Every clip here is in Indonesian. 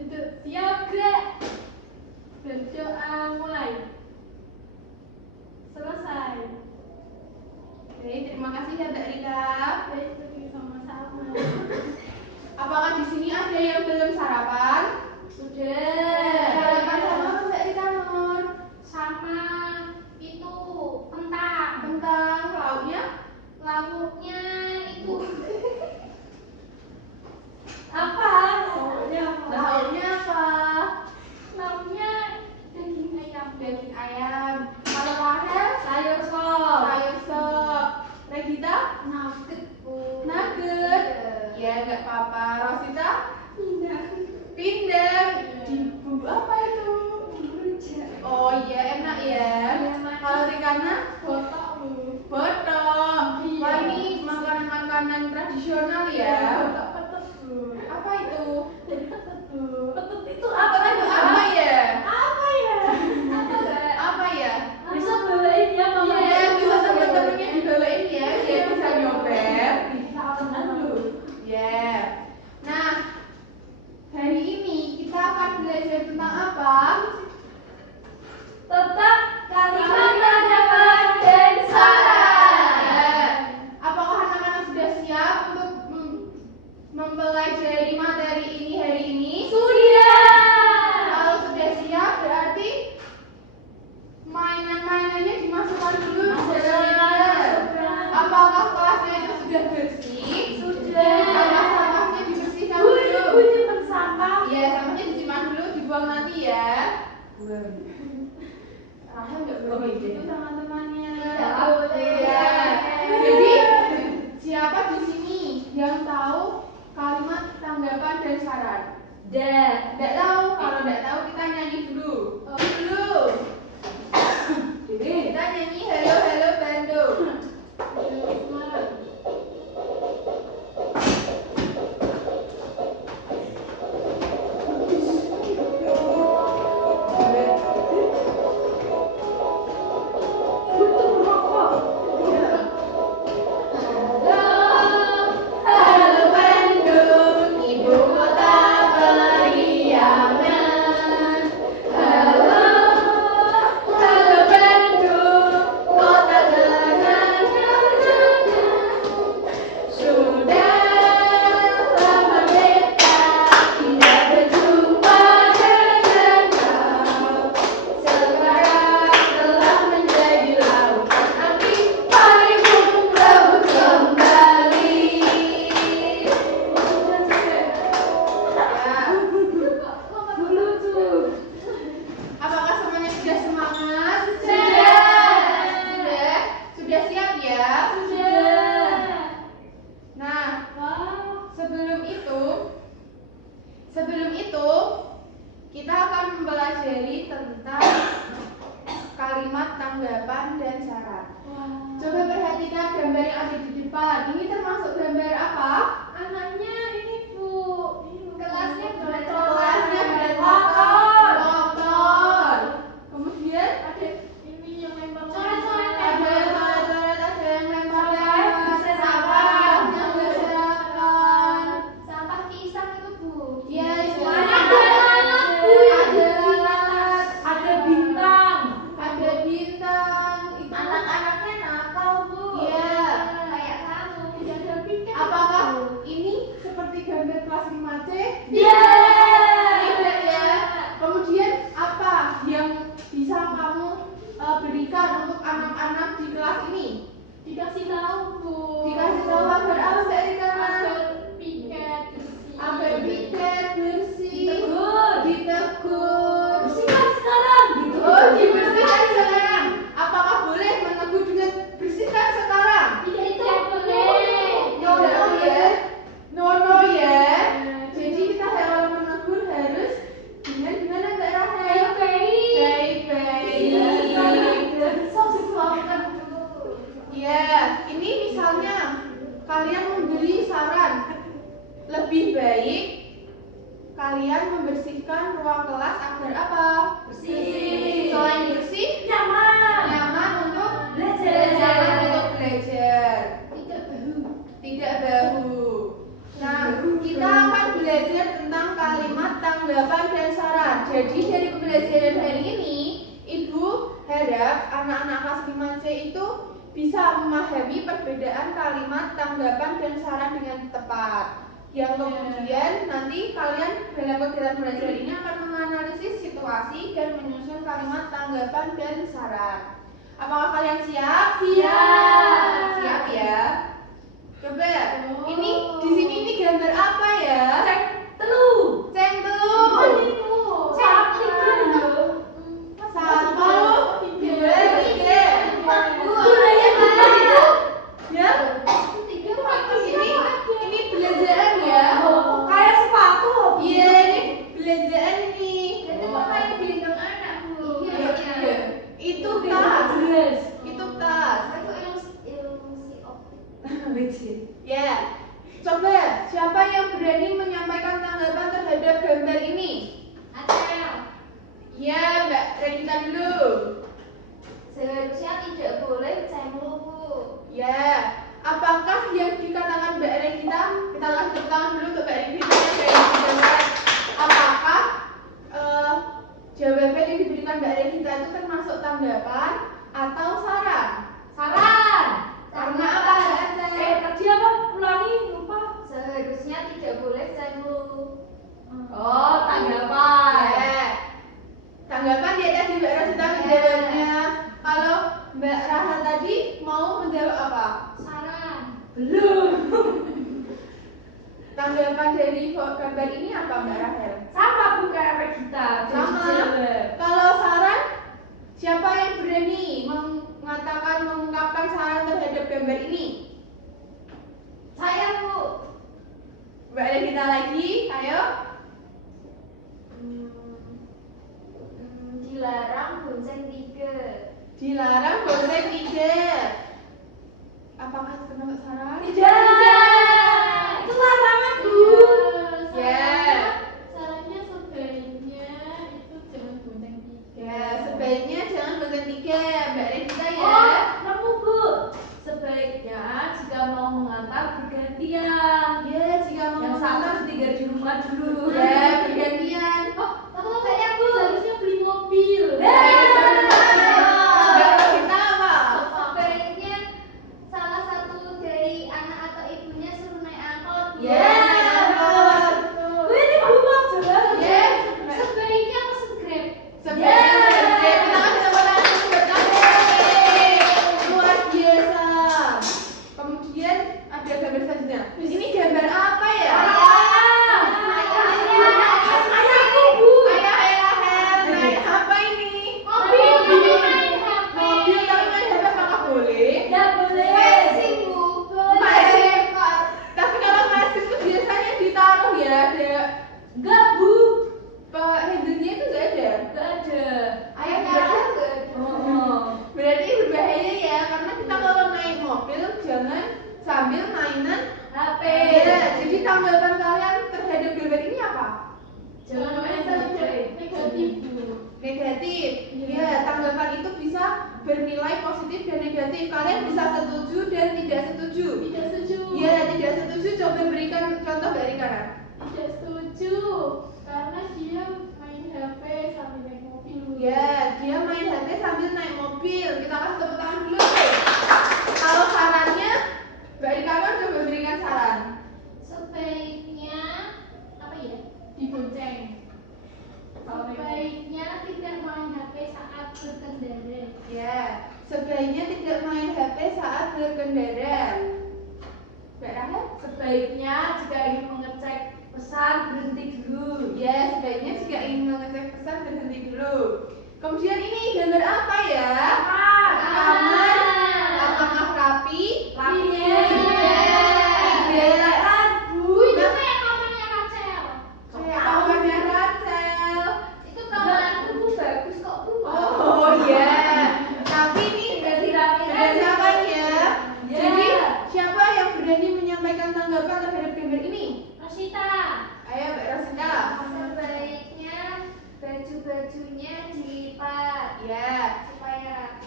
Duduk siap gerak. Berdoa mulai. Selesai. Oke, terima kasih ya Mbak Rita. Baik, sama-sama. Apakah di sini ada yang belum sarapan? Sudah. Sarapan sama apa Mbak Rita Nur? Sama itu kentang. Kentang, lauknya? Lauknya itu apa? Lauknya apa? Lauknya apa? Lauknya daging ayam. Daging ayam. Kalau Rahel? Sayur sop. Sayur sop. Regita? Nugget. Nugget. Ya, nggak apa-apa. Rosita? Pindang. Di bumbu apa itu? Oh iya, enak ya. Kalau Rikana? Botok. Wah, ini makanan-makanan tradisional ya. Apa itu? Petut itu Apa itu apa ya? Apa ya? Apa ya? Bisa bawain ya mama. Iya, bisa teman-temannya dibawain ya, biar bisa nyopet. Ya. Nah, hari ini kita akan belajar tentang apa? Tetap kalimat tanggapan dan saran. Apakah anak-anak sudah siap untuk mempelajari materi ini hari ini? Sudah. Kalau sudah siap berarti mainan-mainannya dimasukkan dulu ke dalam. Apakah kelasnya itu sudah bersih? Sudah. Sampah-sampahnya dibersihkan dulu. Bunyi sampah. Ya, sampahnya disimpan dulu, dibuang nanti ya. Rahel nggak boleh gitu sama temannya. Nggak boleh. Ya. Jadi siapa di sini yang tahu kalimat tanggapan dan saran? Nggak tahu. Kalau nggak tahu kita nyanyi dulu. Dulu. Kita nyanyi Halo Halo Bandung. Halo Bandung, ibu kota periangan. Halo Bandung, kota kenangan. Sudah lama beta tidak berjumpa dengan kau. Sekarang telah menjadi lautan api, mari gunung rebut kembali. Apakah semuanya sudah semangat? Sudah siap ya? Nah, sebelum itu kita akan mempelajari tentang kalimat tanggapan dan saran. Coba perhatikan gambar yang ada di depan. Ini termasuk gambar apa? Anaknya ini Bu. Kelasnya Kelasnya motor. motor. Kemudian Ada ini yang lempar ada yang lempar Berserakan. sampah, yang berserakan. Sampah pisang itu Bu. Iya, itu Ada lalat. Ada bintang. Ada bintang. Itu Anak-anaknya nakal Bu. Iya. Kayak kamu. Tidak ada bintang. apakah ini seperti gambar kelas 5C? Iya. Tidak ya. Kemudian apa yang bisa kamu berikan untuk anak-anak di kelas ini? Dikasih tahu Bu. Dikasih tahu agar apa Mbak Rika? Agar piket bersih. Agar piket bersih, Ditegur. ditegur. Bersihkan sekarang gitu. Oh, dibersihkan sekarang. Apakah boleh menegur dengan bersihkan sekarang? Tidak boleh. No ya. No ya. Jadi kita kalau menegur harus dengan gimana Mbak Rahel? Baik-baik. Ya, ini misalnya kalian memberi saran lebih baik kalian membersihkan ruang kelas agar apa? Bersih. Selain bersih, nyaman untuk belajar. Tidak bau. Nah, kita akan belajar tentang kalimat tanggapan dan saran. Jadi dari pembelajaran hari ini, Ibu harap anak-anak kelas 5C itu bisa memahami perbedaan kalimat tanggapan dan saran dengan tepat. Yang kemudian nanti kalian dalam kegiatan belajar ini akan menganalisis situasi dan menyusun kalimat tanggapan dan saran. Apakah kalian siap? Siap. Siap ya. Coba, ini di sini ini gambar apa ya? Cek telu. Ceng telu. Satu. Satu, dua, tiga, empat, dua. Ya, ini belanjaan ya. Kayak sepatu. Iya, ini belanjaan ini. Itu kok kayak gendong anak, Bu. Iya. Itu tas. Itu tas. Itu ilusi optik. Ya. Coba, siapa yang berani menyampaikan tanggapan terhadap gambar ini? Acel. Ya, Mbak Regina dulu. Seharusnya tidak boleh cenglu, Bu. Ya, apakah yang dikatakan Mbak Regina? Kita kasih tepuk tangan dulu untuk Mbak Regina yang dari gambar. Apakah jawaban yang diberikan Mbak Regina itu termasuk tanggapan atau saran? Saran. Karena apa, Mbak Acel? Tadi apa? Ulangi, lupa. Seharusnya tidak boleh cenglu. Oh, tanggapan. Ya. Tanggapan dia tadi Mbak Rosita menjawabnya. Kalau Mbak Rahel tadi mau menjawab apa? Saran. Belum. Tanggapan dari gambar ini apa Mbak Rahel? Sama bukan apa kita. Sama. Kalau saran, siapa yang berani mengungkapkan saran terhadap gambar ini? Saya, Bu. Mbak Regina lagi, ayo. Dilarang bonceng 3. Dilarang bonceng 3. Apakah itu termasuk saran? Tidak. Itu larangan, Bu. Ya. Sarannya sebaiknya itu jangan bonceng 3. Ya, sebaiknya jangan bonceng 3, Mbak Regina ya. Oh, nemu, Bu. Sebaiknya jika mau mengantar bergantian. Ya, jika mau Yang satu harus tinggal di rumah dulu. ya bergantian. Oh, satu saya, Bu. Seharusnya beli mobil. Mbak Regina apa? Sebaiknya salah satu dari anak atau ibunya suruh naik angkot. Ya, betul. Bu, ini buat jelas. Ya, Sebaiknya pesen Grab. sebaiknya bergantian. Kita kasih tepuk tangan untuk Mbak Regina. Luar biasa. Kemudian ada gambar selanjutnya. Ini gambar apa ya? Ayahku, Bu. Ayah naik apa ini? Mobil. Mobil tapi main HP apakah boleh? Tidak boleh. Mesin, Bu. Mesin. Tapi kalau mesin itu biasanya ditaruh ya, ada Enggak, Bu. handle-nya itu nggak ada. Enggak ada. Ayah Berarti berarti berbahaya ya, karena kita kalau naik mobil jangan sambil mainan HP. Ya, jadi tanggapan kalian terhadap gambar ini apa? Jangan main HP. Negatif, Bu. Negatif. Ya, tanggapan itu bisa bernilai positif dan negatif. Kalian bisa setuju dan tidak setuju. Tidak setuju. Ya, tidak setuju. Coba berikan contoh dari kanan. Tidak setuju karena dia main HP sambil naik mobil. Ya, dia main HP sambil naik mobil. Kita kasih tepuk tangan dulu. Kalau sarannya, Mbak Rika coba berikan saran. Sebaiknya apa ya? Dibonceng. Sebaiknya tidak main HP saat berkendara. Ya, sebaiknya tidak main HP saat berkendara. Mbak Rahel? Sebaiknya jika ingin mengecek pesan berhenti dulu. Ya, sebaiknya jika ingin mengecek pesan berhenti dulu. Kemudian ini gambar apa ya? Kamar. Apakah rapi? Rapinya. Iya. Bu, itu kayak kamarnya Rachel. Kayak kamarnya Rachel. Itu kamarku, Bu, bagus kok, Bu. Oh iya. Tapi ini Ganti rapi. berdasarkan ya. Ya. Jadi siapa yang berani menyampaikan tanggapan terhadap gambar ini? Rosita. Ayo Mbak Rosita. Sebaiknya baju-bajunya dilipat Ya. supaya rapi.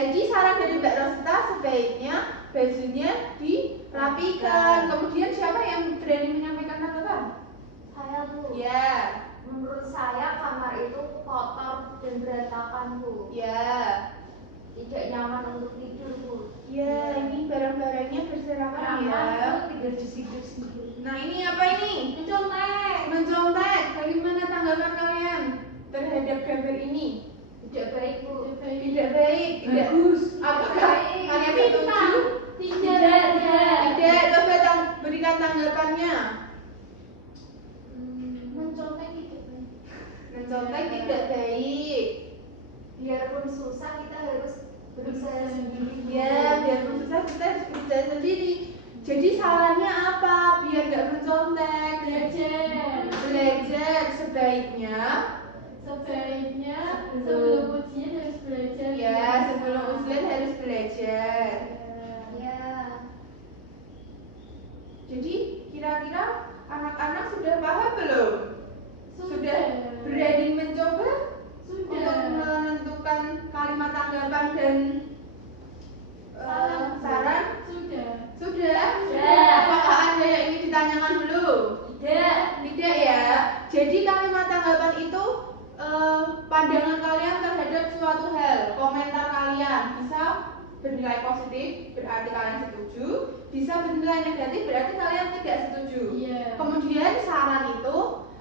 jadi saran dari Mbak Rosita sebaiknya bajunya dirapikan. Kemudian siapa yang berani menyampaikan tanggapan? Saya Bu. Ya. Menurut saya kamar itu kotor dan berantakan Bu. Ya. Tidak nyaman untuk tidur Bu. Ya, ini barang-barangnya berserakan ya. Tidur bersih-bersih. Nah, ini apa ini? Mencontek. Mencontek. Bagaimana tanggapan kalian terhadap gambar ini? Tidak baik Bu. Tidak baik. Tidak. Apakah Baik. kalian setuju? Tidak. Coba berikan tanggapannya. Mencontek tidak baik. Mencontek tidak baik. Biarpun susah kita harus berusaha sendiri. Ya, biarpun susah kita harus berusaha sendiri. Jadi sarannya apa? Biar gak mencontek. Belajar sebaiknya. Sebelum ujian harus belajar. Ya, sebelum ujian harus belajar. Ya. Jadi kira-kira anak-anak sudah paham belum? Sudah berani mencoba untuk menentukan kalimat tanggapan dan saran? Sudah. Sudah? Sudah. Apakah ada yang ingin ditanyakan dulu? Tidak. Tidak ya. Jadi kalimat tanggapan itu pandangan kalian terhadap suatu hal, komentar kalian bisa bernilai positif berarti kalian setuju, bisa bernilai negatif berarti kalian tidak setuju. Iya. Kemudian saran itu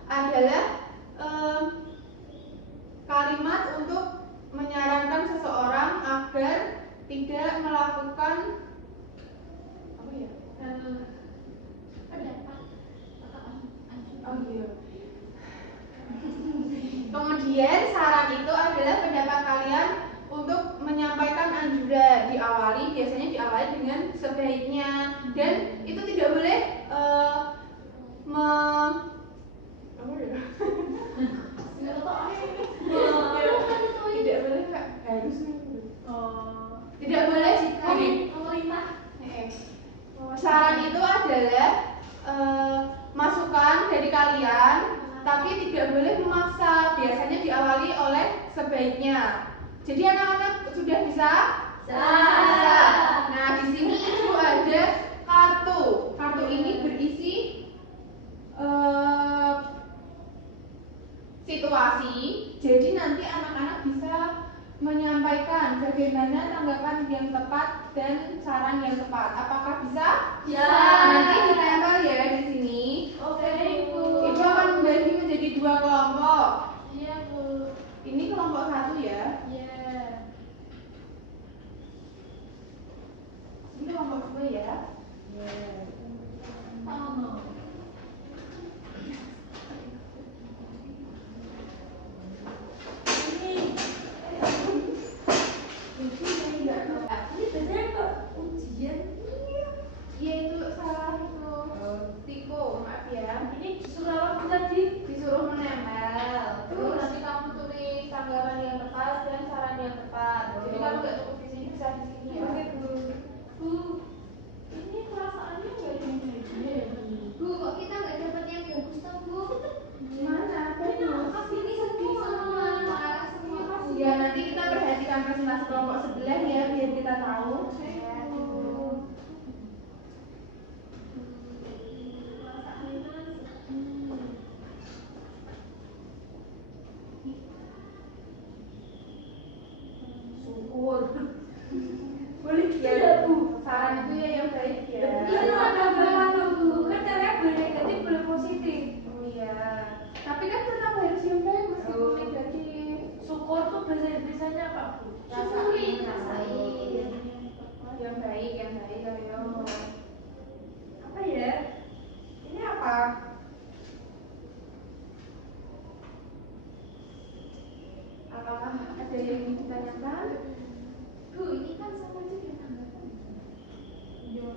adalah kalimat untuk menyarankan seseorang agar tidak melakukan apa ya? Pendapat. Oh iya. Kemudian saran itu adalah pendapat kalian untuk menyampaikan anjuran, biasanya diawali dengan sebaiknya, dan itu tidak boleh tidak boleh Kak, harus tidak boleh Pemerintah. saran itu adalah masukan dari kalian, tapi tidak boleh memaksa. Biasanya diawali oleh sebaiknya. Jadi anak-anak sudah bisa? Bisa. Nah, di sini Ibu ada kartu. Kartu ini berisi situasi. Jadi nanti anak-anak bisa menyampaikan bagaimana tanggapan yang tepat dan saran yang tepat. Apakah bisa? Ya. Nanti ditempel ya di sini. Oke, Ibu. Ibu akan membagi menjadi 2 kelompok. Iya, Bu. Ini kelompok 1 ya. Iya. Ini kelompok 2 ya. Sama. Ini biasanya kok ujian. Iya itu salah itu. Tiko, maaf ya. Ini disuruh apa tadi? Disuruh menempel. Terus nanti kamu tulis tanggapan yang tepat dan saran yang tepat. Jadi kamu nggak cukup di sini, bisa di sini ya. Oke, Bu. Bu, ini perasaannya nggak ada yang bahagia ya, Bu? Bu, kok kita nggak dapat yang bagus toh Bu? Gimana? Apa Ini itu? apa sih? Ini sedih semua, marah semua. Ya nanti kita perhatikan presentasi kelompok sebelah ya biar kita tahu. Syukur. Boleh ya Bu. Saran itu ya yang baik ya. Ini ada apa, Bu? Kan caranya boleh negatif, boleh positif. Oh iya. Tapi kan tetap harus yang baik meskipun negatif. Syukur tuh bahasa-bahasanya apa, Bu? Rasain, rasain. Yang baik ayo. Apa ya? Ini apa? Apakah ada yang ingin ditanyakan? Bu, ini kan sama aja dengan tanggapan. Ya,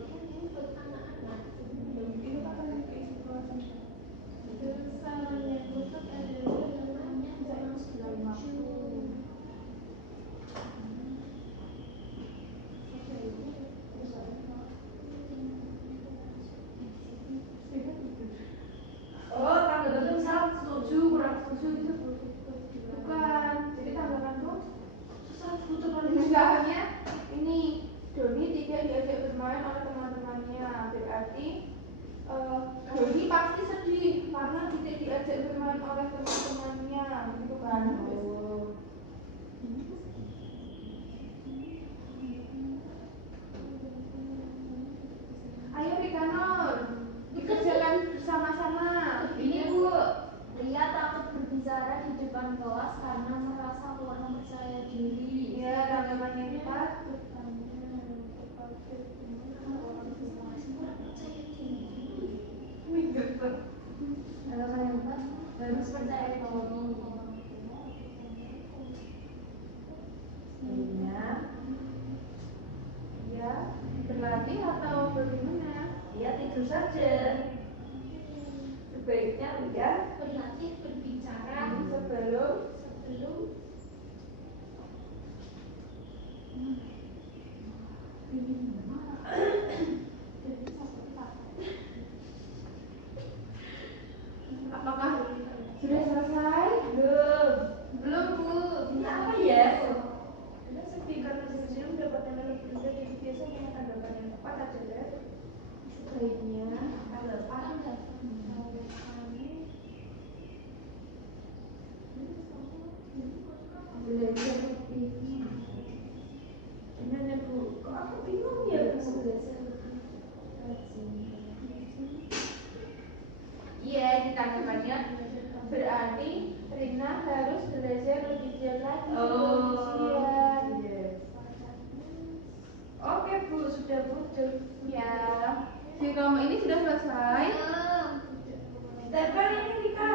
berarti Doni pasti sedih karena tidak diajak bermain oleh teman-temannya, gitu kan? Ayo Rika Nur, dikerjakan bersama-sama. Ini Bu, Ria takut berbicara di depan kelas karena merasa kurang percaya diri. Ya, tanggapannya kita. Kalau kalian harus percaya diri. Ya, berlatih atau bagaimana? Ya tidur saja. Sebaiknya Ria berlatih berbicara sebelum Apakah sudah selesai? belum Bu. Ini apa ya? Karena sedih karena sebenarnya mendapatkan lebih berbeda dari biasanya tanggapan yang tepat adalah sebaiknya tanggapan belajar lebih. Gimana Bu? Kok aku bingung ya Bu belajar lebih rajin? Iya, di tanggapannya berarti Rina harus belajar lebih giat lagi sebelum ujian. Yes. Oke Bu, sudah Bu. Ya, si kelompok ini sudah selesai. Stephen ini Rika.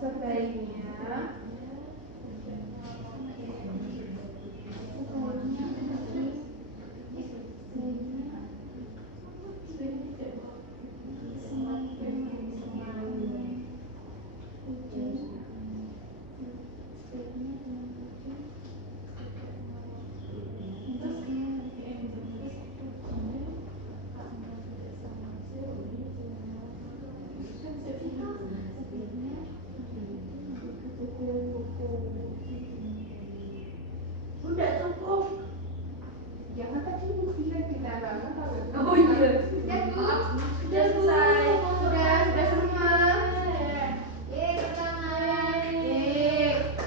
Sebaiknya Udah cukup. ya kan tadi ibu bilang kita banget kalau Oh iya. ya Bu, Sudah selesai. sudah semua.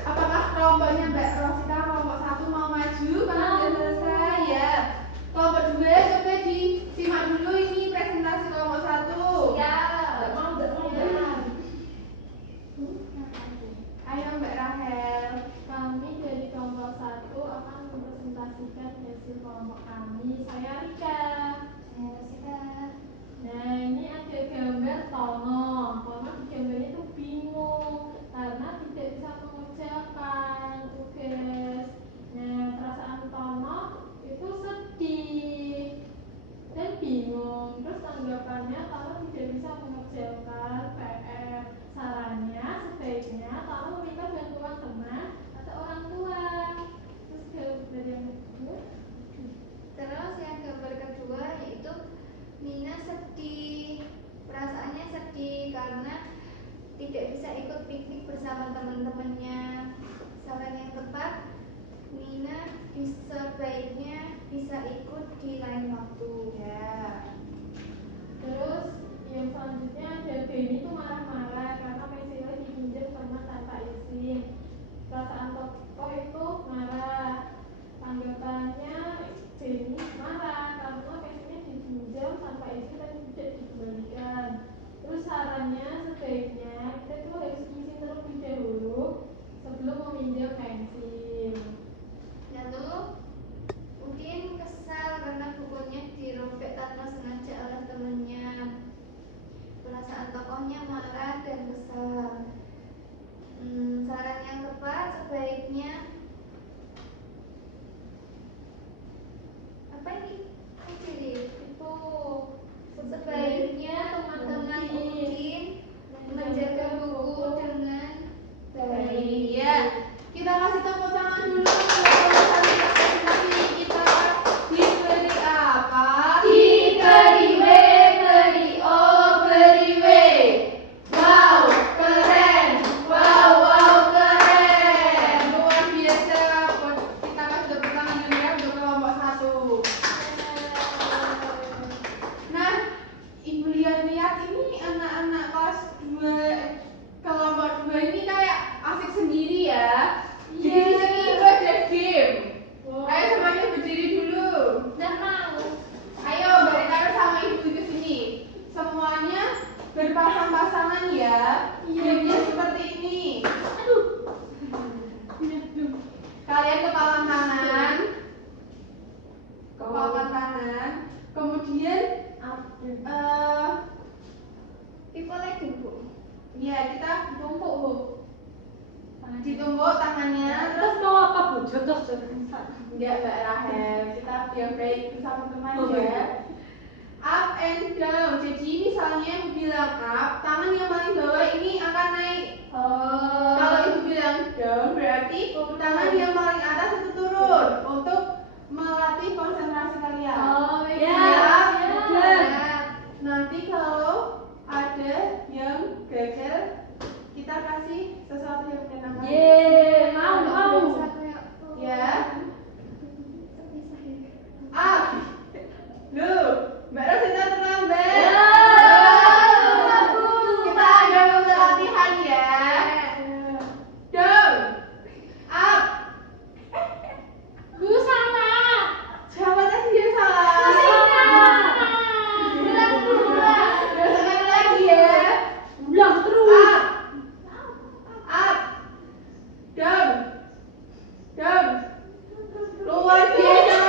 Apakah kelompoknya Mbak Rosita kelompok 1 mau maju karena sudah selesai ya? Kelompok 2 coba disimak dulu ini presentasi kelompok 1. Ya, mau. Ayo Mbak Rahel. Kami dari kelompok 1 akan mempresentasikan hasil kelompok kami. Saya Rika. Nah, ini ada gambar Tono. Tono di gambarnya itu bingung karena tidak bisa mengerjakan tugas. Nah, perasaan Tono itu sedih dan bingung. Terus tanggapannya Tono tidak bisa mengerjakan PR. Sarannya sebaiknya Tono meminta bantuan teman atau orang tua. Terus gambar yang kedua. Terus yang gambar kedua yaitu Nina sedih. Perasaannya sedih karena tidak bisa ikut piknik bersama teman-temannya. Saran yang tepat, Nina sebaiknya bisa ikut di lain waktu. Ya. Terus yang selanjutnya ada Benny itu marah-marah karena pensilnya dipinjam teman tanpa izin. Perasaan Tokoh itu marah. Tanggapannya Benny marah karena pensilnya dipinjam tanpa izin dan tidak dikembalikan. Terus sarannya sebaiknya kita itu harus izin terlebih dahulu sebelum meminjam pensil. Lalu Udin kesal karena bukunya dirobek tanpa sengaja oleh temannya. Perasaan tokohnya marah dan kesal. Saran yang tepat sebaiknya apa ini? Jadi Itu sebaiknya teman-teman Udin menjaga buku dengan baik. Ya. Kita kasih tepuk tangan kita Tumpuk, Bu. ditumpuk tangannya, terus Terus mau apa, Bu? Jotos. enggak Mbak Rahel, kita biar baik bersama teman Oh, ya. Up and down. Jadi misalnya ibu bilang up, tangan yang paling bawah ini akan naik. Oh. Kalau ibu bilang down, berarti tangan yang paling atas itu turun untuk melatih konsentrasi kalian. Oh, Ya, iya. benar. Nanti kalau ada yang gagal, kita kasih sesuatu yang menyenangkan. Yeay, mau. Ya. Up. Loh, Mbak Rosita terlambat. Ya. Kita ada latihan ya. Down. Up. Bu salah. Siapa tadi yang salah? Doakan lagi ya. Ulang terus. Up. Up. Down. Down. Luar biasa.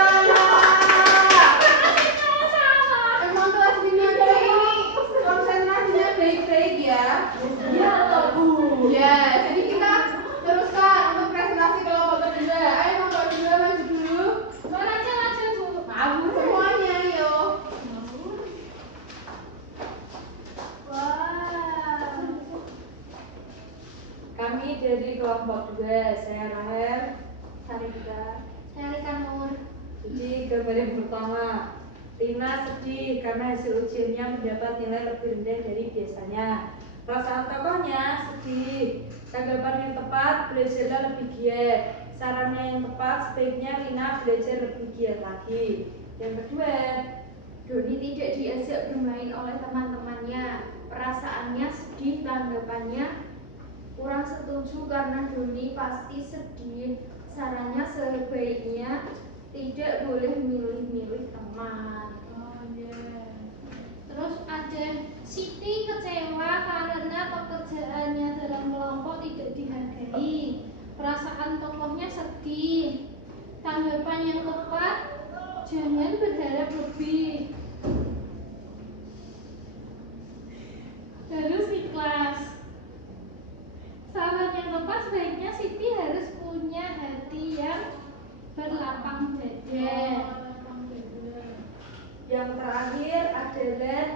Emang kelas miniatur ini konsentrasinya baik-baik ya. Iya toh, Bu. Ya, jadi kita teruskan untuk presentasi kelompok kedua. Ayo kelompok kedua maju dulu. Aja, Bu. Mau semuanya, yo. Wah. Kami dari kelompok 2, saya Rahel, Sarika. Saya Rika Nur. Jadi gambar yang pertama, Rina sedih karena hasil ujiannya mendapat nilai lebih rendah dari biasanya. Perasaan tokohnya sedih. Tanggapan yang tepat, belajarlah lebih giat. Sarannya yang tepat, sebaiknya Rina belajar lebih giat lagi. Yang kedua, Doni tidak diajak bermain oleh teman-temannya. Perasaannya sedih, tanggapannya kurang setuju karena Doni pasti sedih. Sarannya sebaiknya tidak boleh milih-milih teman. Oh, iya. Terus ada Siti kecewa karena pekerjaannya dalam kelompok tidak dihargai. Perasaan tokohnya sedih. Tanggapan yang tepat, jangan berharap lebih. Harus ikhlas. Saran yang tepat, sebaiknya Siti harus punya hati yang berlapang dada. yang terakhir adalah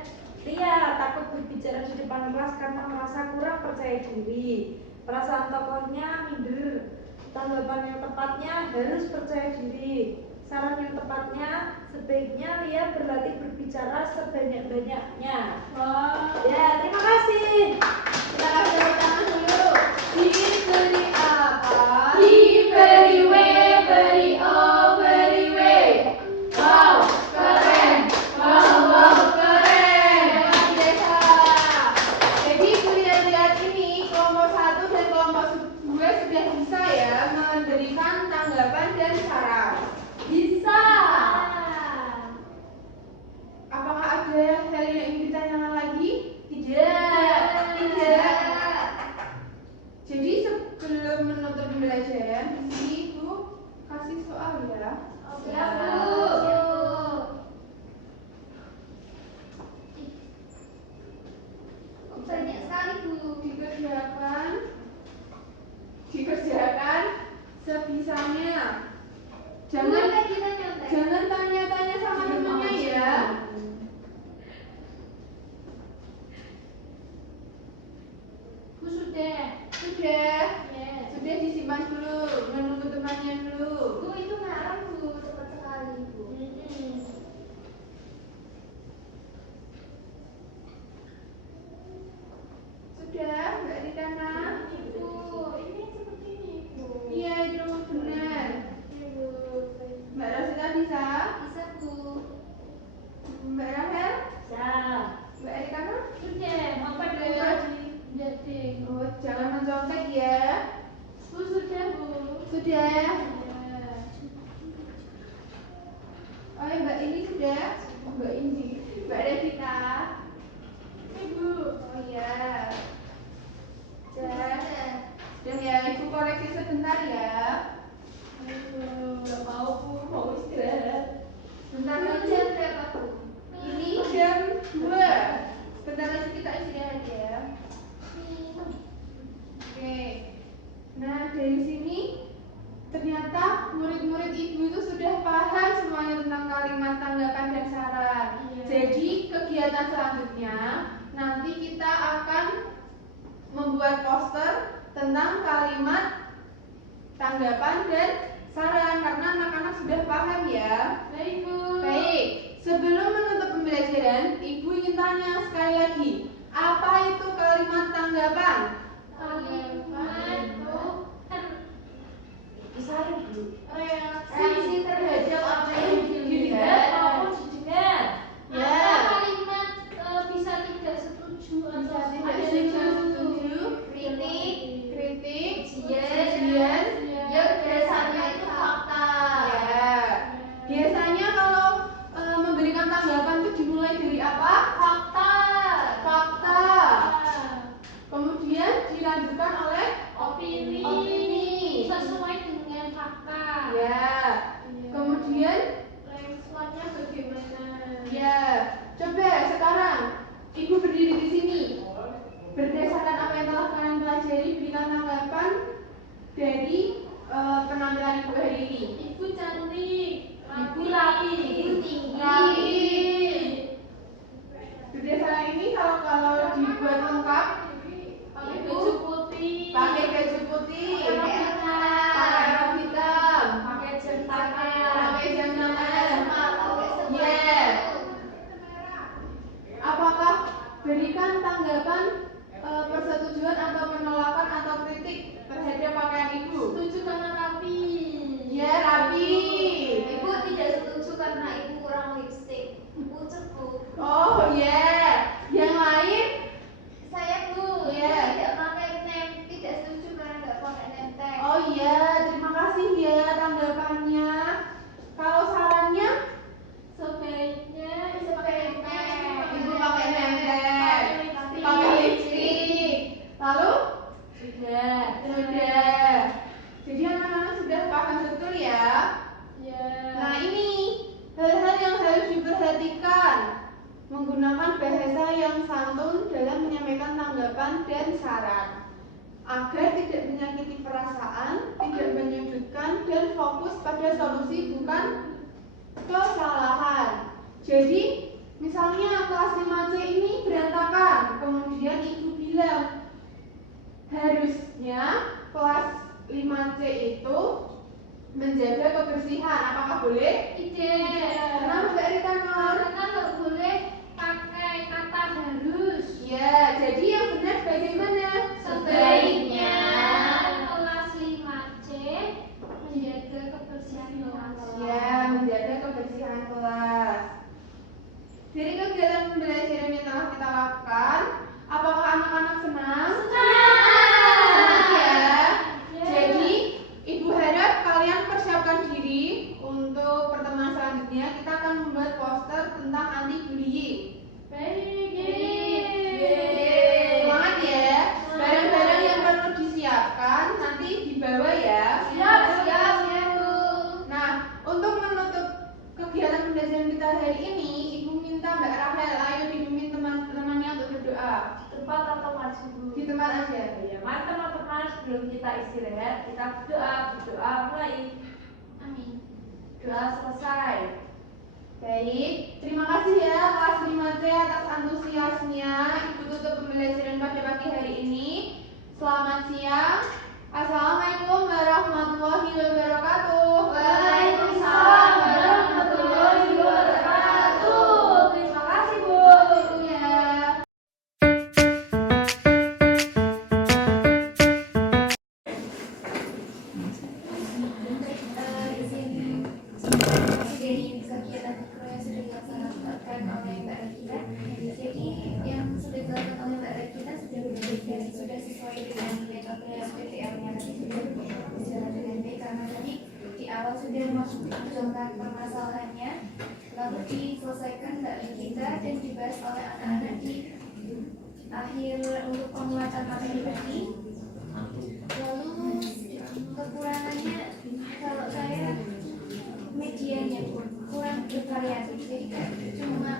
Ria takut berbicara di depan kelas karena merasa kurang percaya diri. Perasaan tokohnya minder. Tanggapan yang tepatnya harus percaya diri. Saran yang tepatnya sebaiknya Lia berlatih berbicara sebanyak-banyaknya. Wow. Ya, terima kasih. Kita kasih tepuk tangan dulu. Diberi apa? Diberi W, beri O, beri W. Wow, keren. Wow, keren. Luar biasa. Jadi ibu lihat-lihat ini kelompok 1 dan kelompok 2 sudah bisa ya memberikan tanggapan dan saran. Bisa. Apakah ada hal yang ingin ditanyakan lagi? Tidak. Tidak. Jadi sebelum menutup pembelajaran, di sini ibu kasih soal ya. Siap, Bu. Banyak sekali Bu. Dikerjakan sebisanya. Jangan Jangan kayak kita nyontek. jangan tanya-tanya sama temennya ya. Bu sudah. Sudah. Yes. Sudah disimpan dulu, menunggu temannya dulu. Bu itu ngarang Bu, cepat sekali Bu. Sudah, Mbak Rikana? Bu, ini seperti ini, Bu. Iya, itu benar. Ibu. Mbak Rosita bisa? Bisa Bu. Mbak Rahel? Ya. Mbak Rikana? Sudah, apa Sudah. dulu jadi. Oh, jangan mencontek ya. Bu sudah, Bu. Sudah. Ya. Oh, Mbak ini sudah? Mbak ini. Mbak Revita? Ibu. Oh iya. Sudah. Sudah. Dan ya, Ibu koreksi sebentar ya. Aduh, nggak mau, Bu. Mau istirahat. Sebentar Bu, lagi. jam berapa Bu? Ini jam 2. Sebentar lagi kita istirahat ya. membuat poster tentang kalimat tanggapan dan saran karena anak-anak sudah paham ya. Baik, Bu. Baik, sebelum menutup pembelajaran, Ibu ingin tanya sekali lagi, apa itu kalimat tanggapan? Kalimat itu Reaksi terhadap apa yang dilihat maupun didengar. Ya. ada kalimat bisa tidak setuju Bisa atau tidak ada setuju, Kritik, kritik, ujian, yang biasanya itu fakta. Ya. Biasanya kalau memberikan tanggapan itu dimulai dari apa? Fakta. Fakta. Kemudian dilanjutkan oleh opini, sesuai dengan fakta. ya. Kemudian Responnya bagaimana? ya. Coba sekarang Ibu berdiri di sini. Berdasarkan apa yang telah kalian pelajari, berikan tanggapan dari penampilan Ibu hari ini. Ibu cantik, Ibu rapi, Ibu tinggi. rapi. Berdasarkan ini kalau dibuat lengkap, pakai Ibu baju putih, pakai baju putih, Pakai pakai rok hitam, pakai jam tangan. pakai jam tangan. Sepatu. Yes. Apakah berikan tanggapan persetujuan atau penolakan atau kritik terhadap pakaian Ibu? setuju karena rapi. Ya, rapi. Ibu tidak setuju karena ibu kurang lipstik. Ibu cukup. Oh ya. Yang lain? Saya Bu, Iya. ibu tidak pakai tidak setuju karena nggak pakai nenteng. Oh iya, terima kasih ya tanggapannya. Kalau sarannya? Sebaiknya Ibu pakai nempel, pakai lipstik. Lalu? Sudah. Jadi anak-anak sudah paham betul ya. Ya. Nah ini hal-hal yang harus diperhatikan. Menggunakan bahasa yang santun dalam menyampaikan tanggapan dan saran agar tidak menyakiti perasaan, tidak menyudutkan, dan fokus pada solusi bukan kesalahan. Jadi misalnya kelas 5C ini berantakan, kemudian ibu bilang harusnya kelas 5C itu menjaga kebersihan. Apakah boleh? Tidak. Kenapa Mbak Rita Nur? Karena nggak boleh pakai kata harus. Ya, jadi yang benar bagaimana? Sebaiknya kelas 5C menjaga kebersihan kelas. Ya, menjaga kebersihan kelas. Dari kegiatan pembelajaran yang telah kita lakukan, apakah anak-anak senang? Senang ya. Jadi, Ibu harap kalian persiapkan diri untuk pertemuan selanjutnya. Kita akan membuat poster tentang anti bullying. Baik. Semangat ya. Barang-barang yang perlu disiapkan nanti dibawa ya. Siap, Bu. Nah, untuk menutup kegiatan pembelajaran kita hari ini, Ibu minta Mbak Rahel, ayo dipimpin teman-temannya untuk berdoa. Tempat atau maju Bu? Di tempat aja. Ya, mari teman-teman sebelum kita istirahat, kita berdoa mulai. Amin. Doa selesai. Baik, terima kasih ya kelas 5C atas antusiasnya. Ibu tutup pembelajaran pada pagi hari ini. Selamat siang. Assalamualaikum warahmatullahi wabarakatuh. Waalaikumsalam warahmatullahi wabarakatuh. Terima kasih Bu. Ya. Dari kegiatan mikro yang sudah dilaksanakan oleh Mbak Regina, jadi yang sudah dilakukan oleh Mbak Regina sudah sesuai dengan metode SPTL-nya tadi sudah berjalan dengan baik karena tadi di awal sudah menunjukkan permasalahannya, lalu diselesaikan Mbak Regina dan dibahas oleh anak-anak di akhir untuk penguatan materi tadi. Lalu kekurangannya kalau saya medianya kurang bervariasi, jadi kayak cuma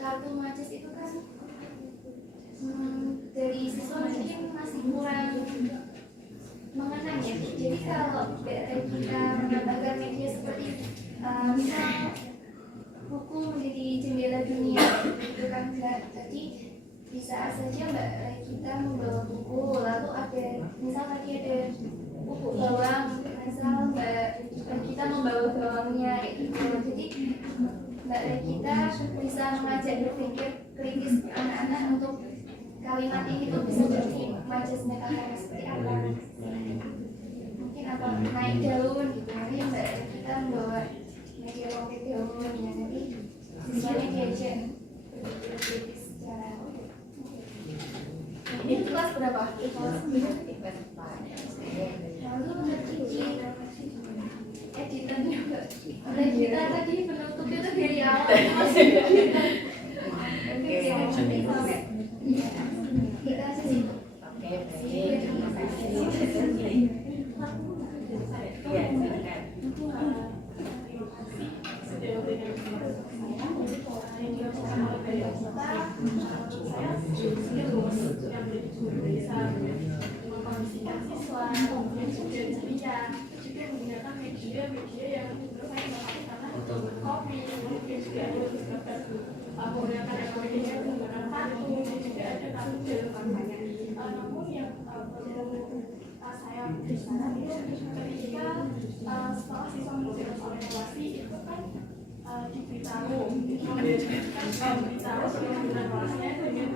kartu macis itu kan dari siswa mungkin masih kurang mengenang ya. Jadi kalau kita menambahkan media seperti misal buku menjadi jendela dunia itu kan enggak, jadi bisa saja Mbak Regita membawa buku, lalu ada misal tadi ada buku bawang, misal Mbak Regita membawa bawangnya kayak gitu. Jadi Mbak Regita bisa mengajak berpikir kritis anak-anak untuk kalimat ini tuh bisa jadi majas metafora seperti apa. Mungkin apa naik daun gitu, nanti Mbak Regita membawa meja roket daun, ya nanti siswanya diajak berpikir kritis secara. Ini kelas berapa? Kelas 9. Lalu editannya Mbak Regita tadi penutupnya tuh dari awal. Kita sih. Oke, baik. Ya, silakan. Mengkondisikan siswa, kemudian juga ceria, juga menggunakan media yang menurut saya bagus karena kopi, kemudian juga ada menggunakan media menggunakan kartu, dan juga ada kartu dalam kampanye. Namun yang perlu saya berikan itu ketika setelah siswa mengerjakan evaluasi itu kan diberitahu, memberitahu sebelum evaluasinya dengan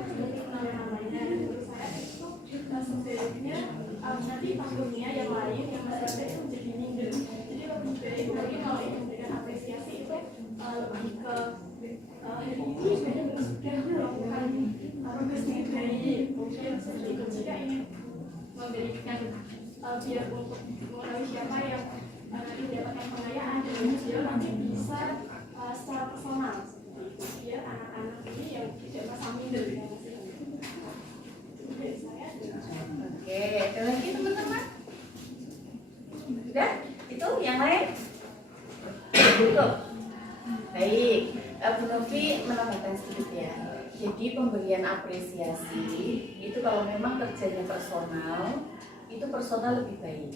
nama-namanya. Menurut saya itu sebenarnya nanti tahunnya yang lain yang masih ada itu menjadi minder. Jadi lebih baik lagi kalau ingin memberikan apresiasi itu lebih ke hari ini sudah melakukan progres dengan baik. Kemudian seperti itu jika ingin memberikan biar untuk mengetahui siapa yang nanti mendapatkan penghargaan dan dia nanti bisa secara personal seperti itu biar anak-anak ini yang tidak merasa minder dengan hasil dari saya. Oke, ada lagi teman-teman? Sudah? Itu yang lain? Cukup. Baik, Bu Novi menambahkan sedikit ya. Jadi pemberian apresiasi itu kalau memang kerjanya personal, itu personal lebih baik.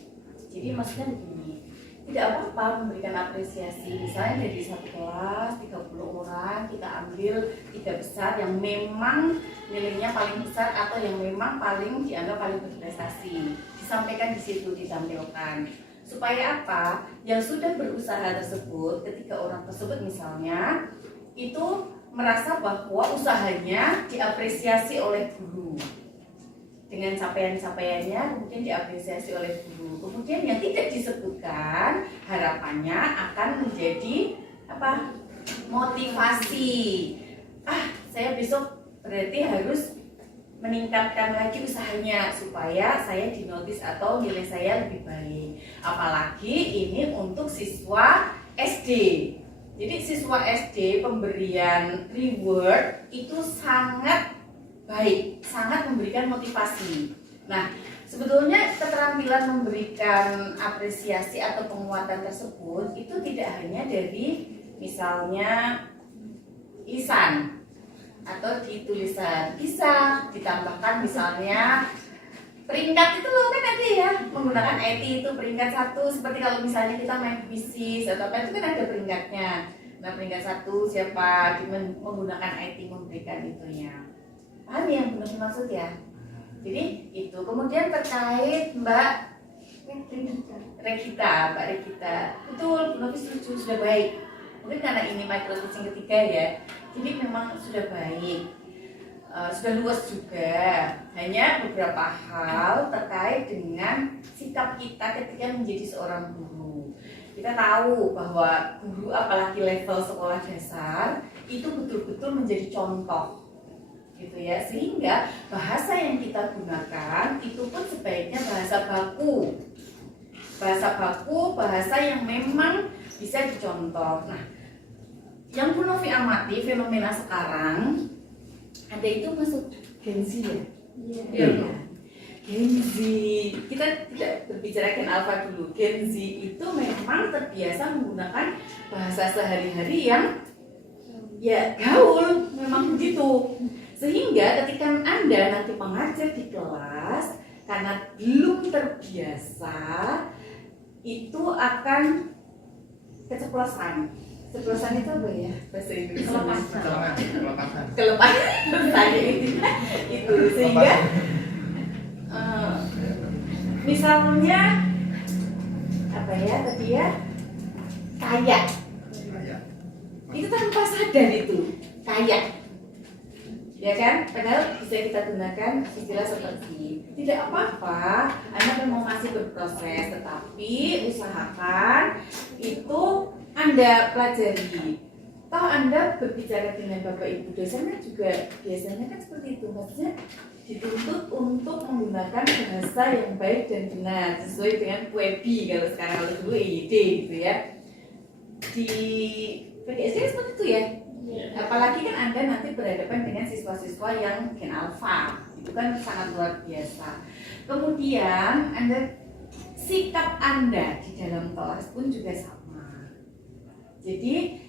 Jadi maksudnya begini, tidak apa-apa memberikan apresiasi. Misalnya dari satu kelas 30 orang kita ambil 3 besar yang memang nilainya paling besar atau yang memang paling dianggap paling berprestasi. Disampaikan di situ, ditampilkan. Supaya apa? Yang sudah berusaha tersebut, ketika orang tersebut misalnya itu merasa bahwa usahanya diapresiasi oleh guru. Dengan capaian-capaiannya kemudian diapresiasi oleh guru. Kemudian yang tidak disebutkan harapannya akan menjadi apa? Motivasi. Saya besok berarti harus meningkatkan lagi usahanya supaya saya dinotis atau nilai saya lebih baik. Apalagi ini untuk siswa SD. Jadi siswa SD pemberian reward itu sangat baik, sangat memberikan motivasi. Nah, sebetulnya keterampilan memberikan apresiasi atau penguatan tersebut itu tidak hanya dari misalnya lisan atau di tulisan, bisa ditambahkan misalnya peringkat itu loh kan ada ya, menggunakan IT itu peringkat 1, seperti kalau misalnya kita main bisnis atau apa itu kan ada peringkatnya. Nah, peringkat 1 siapa menggunakan IT memberikan itunya. Paham yang benar maksud ya? Jadi itu kemudian terkait Mbak Regita, betul, Bu Novi setuju, sudah baik. Mungkin karena ini micro teaching ketiga ya, jadi memang sudah baik, sudah luas juga. Hanya beberapa hal terkait dengan sikap kita ketika menjadi seorang guru. Kita tahu bahwa guru apalagi level sekolah dasar itu betul-betul menjadi contoh. Gitu ya, sehingga bahasa yang kita gunakan itu pun sebaiknya bahasa baku, bahasa yang memang bisa dicontoh. Nah, yang Bu Novi amati fenomena sekarang ada itu masuk Gen Z ya? Iya. Gen Z, kita tidak berbicara Gen Alpha dulu. Gen Z itu memang terbiasa menggunakan bahasa sehari-hari yang ya gaul, memang begitu. Sehingga ketika Anda nanti mengajar di kelas karena belum terbiasa itu akan keceplosan. Ceplosan itu apa ya bahasa Indonesia? Kelepasan. Kelepasan itu sehingga misalnya apa ya tadi ya kayak itu tanpa sadar itu kayak ya kan, padahal bisa kita gunakan istilah seperti tidak apa-apa Anda memang masih berproses, tetapi usahakan itu Anda pelajari. Toh Anda berbicara dengan Bapak Ibu dosennya juga biasanya kan seperti itu, maksudnya dituntut untuk menggunakan bahasa yang baik dan benar sesuai dengan PUEBI kalau sekarang, kalau dulu EYD gitu ya. Di PDSD seperti itu ya. Apalagi kan Anda nanti berhadapan dengan siswa-siswa yang Gen Alpha, itu kan sangat luar biasa. Kemudian sikap Anda di dalam kelas pun juga sama. Jadi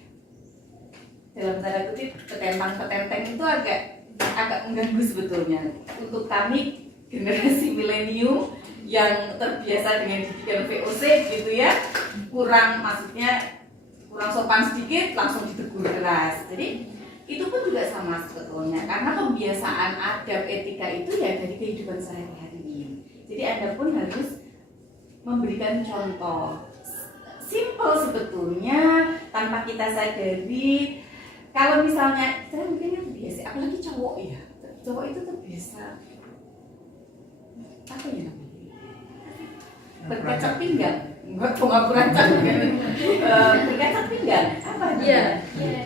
dalam tanda kutip ketentang-ketenteng itu agak mengganggu sebetulnya untuk kami generasi milenium yang terbiasa dengan didikan VOC gitu ya, kurang sopan sedikit langsung ditegur keras. Jadi itu pun juga sama sebetulnya karena kebiasaan adab etika itu ya dari kehidupan sehari-hari. Jadi Anda pun harus memberikan contoh simple sebetulnya tanpa kita sadari. Kalau misalnya saya mungkin yang biasa, apalagi cowok ya, cowok itu terbiasa apa ya namanya, berkacak pinggang, pengapuran berkacak pinggang, apa Iya.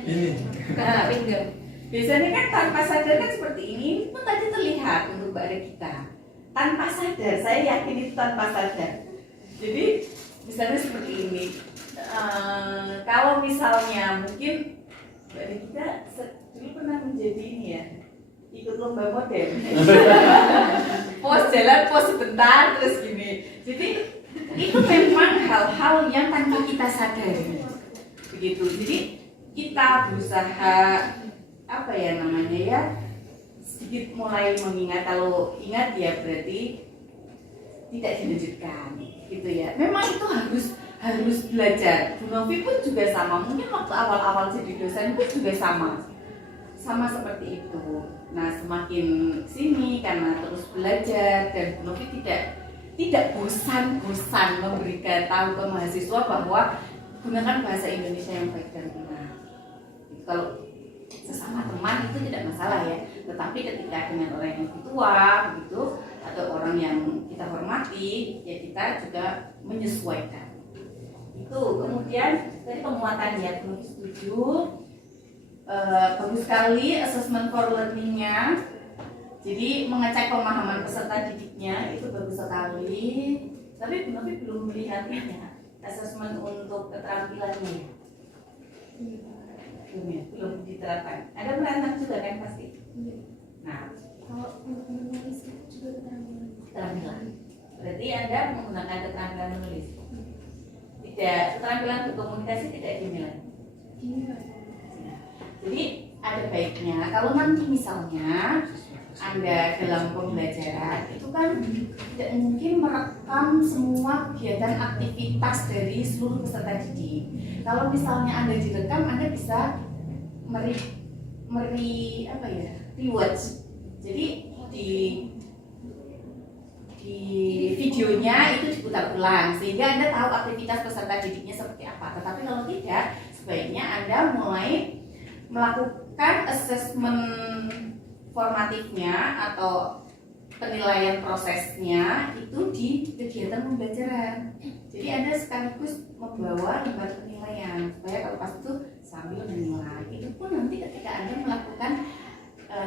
Ini. berkacak pinggang. Biasanya kan tanpa sadar kan seperti ini pun tadi terlihat untuk Mbak Regita. Tanpa sadar, saya yakin itu tanpa sadar. Jadi misalnya seperti ini, kalau misalnya mungkin Mbak Regita dulu pernah menjadi ini ya, ikut lomba model. Pos jalan, pos sebentar, terus gini. Jadi itu memang hal-hal yang tanpa kita sadari, begitu. Jadi kita berusaha apa ya namanya ya, sedikit mulai mengingat. Kalau ingat ya berarti tidak dilanjutkan, gitu ya. Memang itu harus belajar. Bu Novi pun juga sama. Mungkin waktu awal-awal jadi dosen pun juga sama seperti itu. Nah semakin sini karena terus belajar dan Bu Novi tidak bosan-bosan memberikan tahu ke mahasiswa bahwa gunakan bahasa Indonesia yang baik dan benar. Kalau sesama teman itu tidak masalah ya, tetapi ketika dengan orang yang lebih tua begitu atau orang yang kita hormati ya kita juga menyesuaikan itu. Kemudian tadi penguatan ya, belum setuju. Bagus sekali assessment for learning-nya. Jadi mengecek pemahaman peserta didiknya itu bagus sekali. Tapi belum melihatnya assessment untuk keterampilannya. Belum diterapkan. Ada merancang juga kan pasti. Nah, Kalau menulis itu juga keterampilan. Berarti Anda menggunakan keterampilan menulis. Tidak, keterampilan berkomunikasi tidak dinilai. Jadi ada baiknya kalau nanti misalnya Anda dalam pembelajaran itu kan tidak mungkin merekam semua kegiatan aktivitas dari seluruh peserta didik. Kalau misalnya Anda direkam, Anda bisa rewatch. Jadi di videonya itu diputar ulang sehingga Anda tahu aktivitas peserta didiknya seperti apa. Tetapi kalau tidak, sebaiknya Anda mulai melakukan assessment formatifnya atau penilaian prosesnya itu di kegiatan pembelajaran. Jadi Anda sekaligus membawa lembar penilaian supaya kalau pas itu sambil menilai. Itu pun nanti ketika Anda melakukan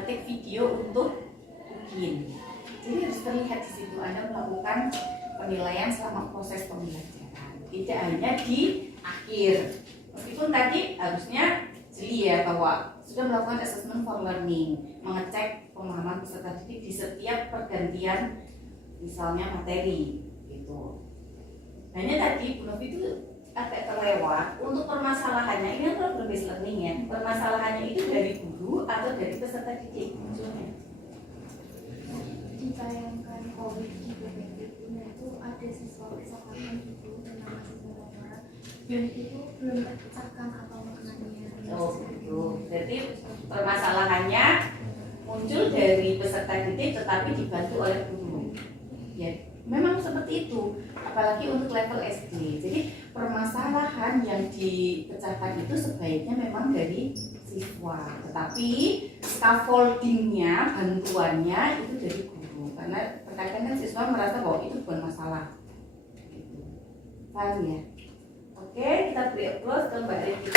take video untuk ujian. Jadi harus terlihat di situ Anda melakukan penilaian selama proses pembelajaran, tidak hanya di akhir. Meskipun tadi harusnya jeli ya bahwa sudah melakukan assessment for learning, mengecek pemahaman peserta didik di setiap pergantian misalnya materi gitu. Hanya tadi Bu Novi itu agak terlewat untuk permasalahannya. Ini kan problem based learning ya. Permasalahannya itu dari guru atau dari peserta didik munculnya. ditayangkan COVID di BPTU itu ada siswa kesempatan itu dengan mahasiswa laporan dan itu belum terpecahkan atau mengenai Berarti permasalahannya muncul dari peserta didik tetapi dibantu oleh guru. Ya, memang seperti itu. Apalagi untuk level SD. Jadi permasalahan yang dipecahkan itu sebaiknya memang dari siswa, tetapi scaffoldingnya, bantuannya itu dari guru. Karena terkadang kan siswa merasa bahwa itu bukan masalah. Gitu. Paham ya? Oke, kita beri applause ke Mbak Revita.